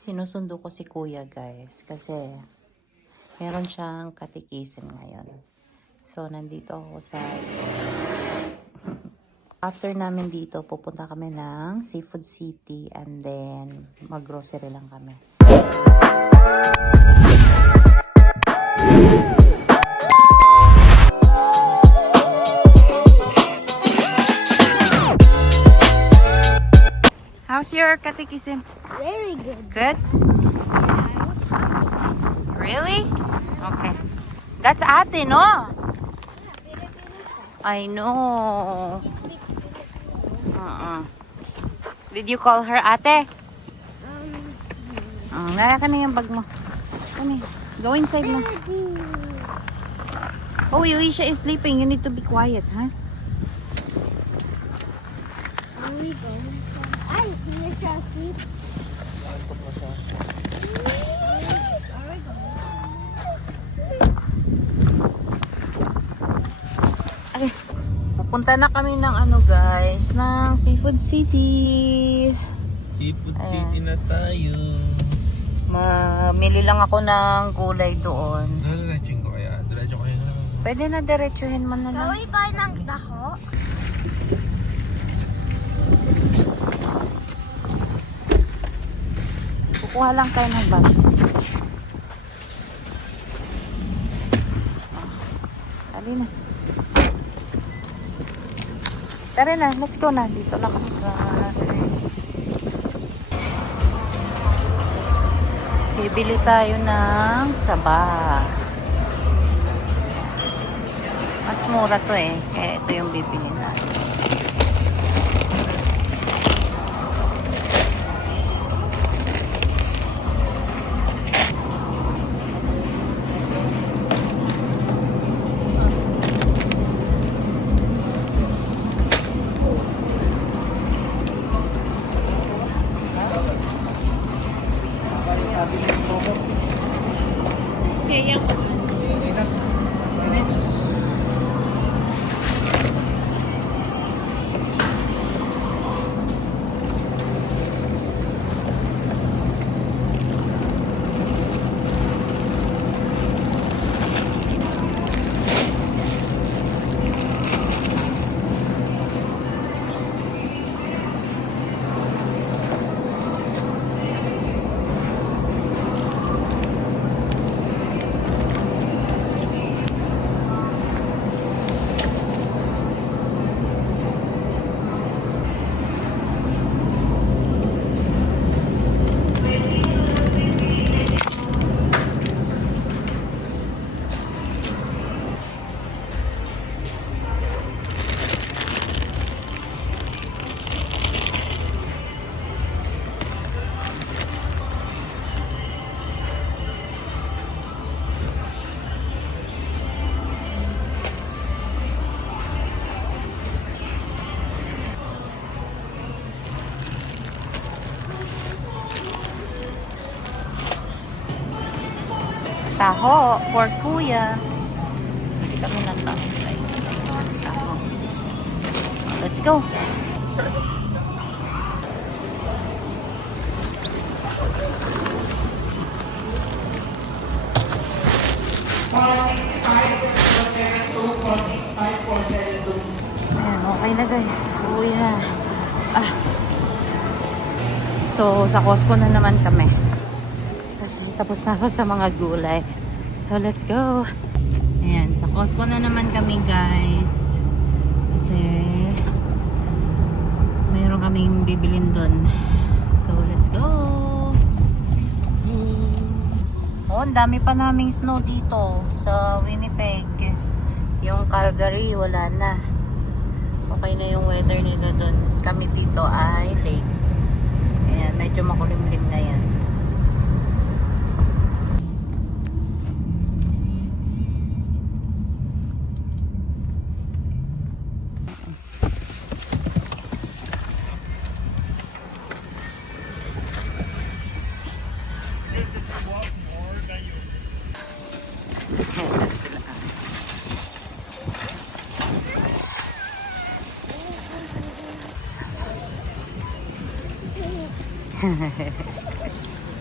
Sinusundo ko si kuya guys kasi meron siyang katikisin ngayon. So nandito ako sa after namin dito pupunta kami ng Seafood City and then mag-grocery lang kami. How's your katikisim? Very good. Good? Really? Okay. That's ate, no? I know. Did you call her ate? Nara ka na yung bag mo. Kani, go inside mo. Oh, Elisha is sleeping. You need to be quiet, huh? We go inside. Ay, here siya sleep. Okay. Pupunta na kami ng ano guys, ng Seafood City. Seafood City na tayo. Mamili lang ako ng gulay doon. Diretsuhin ko kaya. Diretso ko yun. Pwede na diretsuhin mo na lang. Kaway ba ng dako? Kukuha lang tayo ng bag. Dali na. Tara na, let's go na. Dito na kami guys. Bibili tayo ng saba. Mas mura to eh. Kaya ito yung bibili natin. Taho for kuya. Hindi kami ng taho guys. Taho. Let's go. Ayan, okay na guys. Uwi na. So, sa Costco na naman kami. Kasi tapos na ako sa mga gulay. So, let's go. Ayan, sa Costco na naman kami guys. Kasi mayroon kaming bibilin doon. So, let's go. Oh, ang dami pa naming snow dito sa Winnipeg. Yung Calgary, wala na. Okay na yung weather nila doon. Kami dito ay late. Ayan, medyo makulimlim ngayon.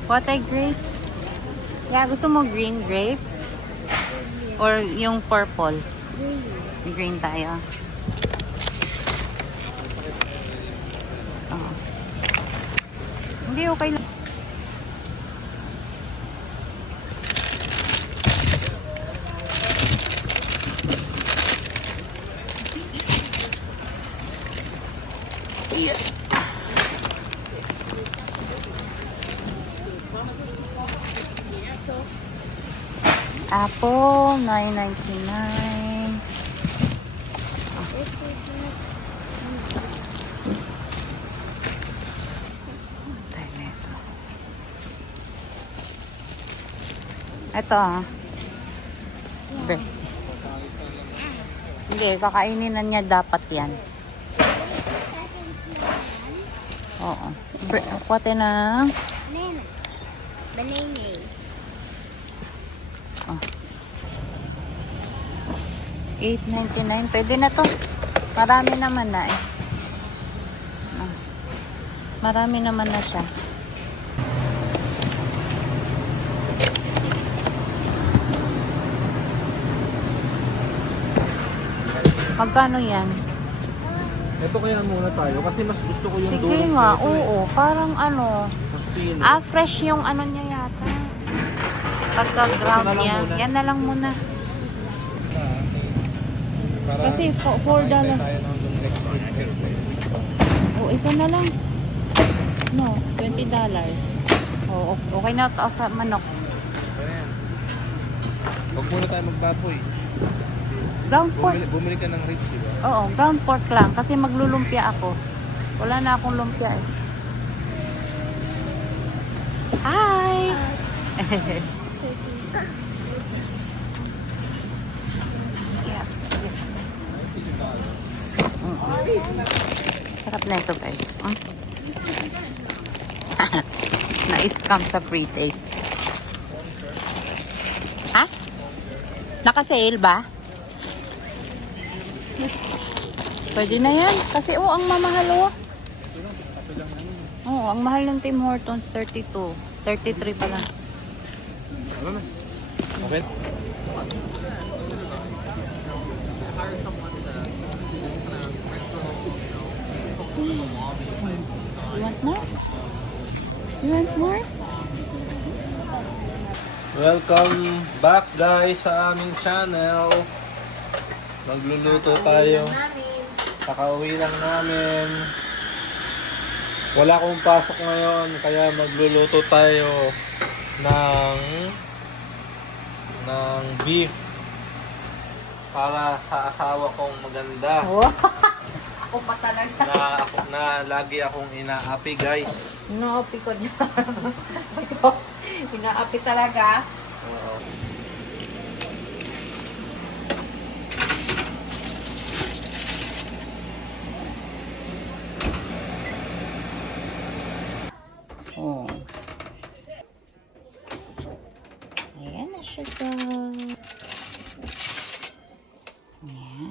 What are grapes? Yeah, gusto mo green grapes? Or yung purple? Green tayo. Oh. Hindi, okay lang. Apple, $9.99. Tayo na ito. Ito ah. Hindi, kakainin na niya dapat yan. Oo. Kuwate na. Banana. Banana. Oh. $8.99. Pwede na to. Marami naman na eh. Ah. Marami naman na siya. Magkano yan? Ito kaya muna tayo kasi mas gusto ko yung Sige nga, oo. Parang ano. Mas pino. Fresh yung ano niya yata. Pagka-ground Ito na lang niya. muna. Yan na lang muna. Para Kasi $4. tayo ng next week. Oh, ito na lang. No, $20. Oh, okay na to sa manok. Ayan. Huwag muna tayo magbaboy. Ground pork. Bumili ka ng ribs, diba? Oo, ground pork lang. Kasi maglulumpia ako. Wala na akong lumpia eh. Hi! Yeah. Sarap na ito guys. Na-scam sa free taste. Ha? Naka-sale ba? Pwede na yan. Kasi ang mamahal ang mahal ng Tim Hortons 32. 33 pala. Ano na? Okay. You want more? You want more? Welcome back guys sa aming channel. Magluluto tayo. Kakauwi lang namin. Wala akong pasok ngayon kaya magluluto tayo ng beef para sa asawa kong maganda. Oh. Ako pa talaga. Na lagi akong inaapi guys. Inaapi ko niya. Inaapi talaga. Oo. Oh. Ayan na siya guys. Ayan.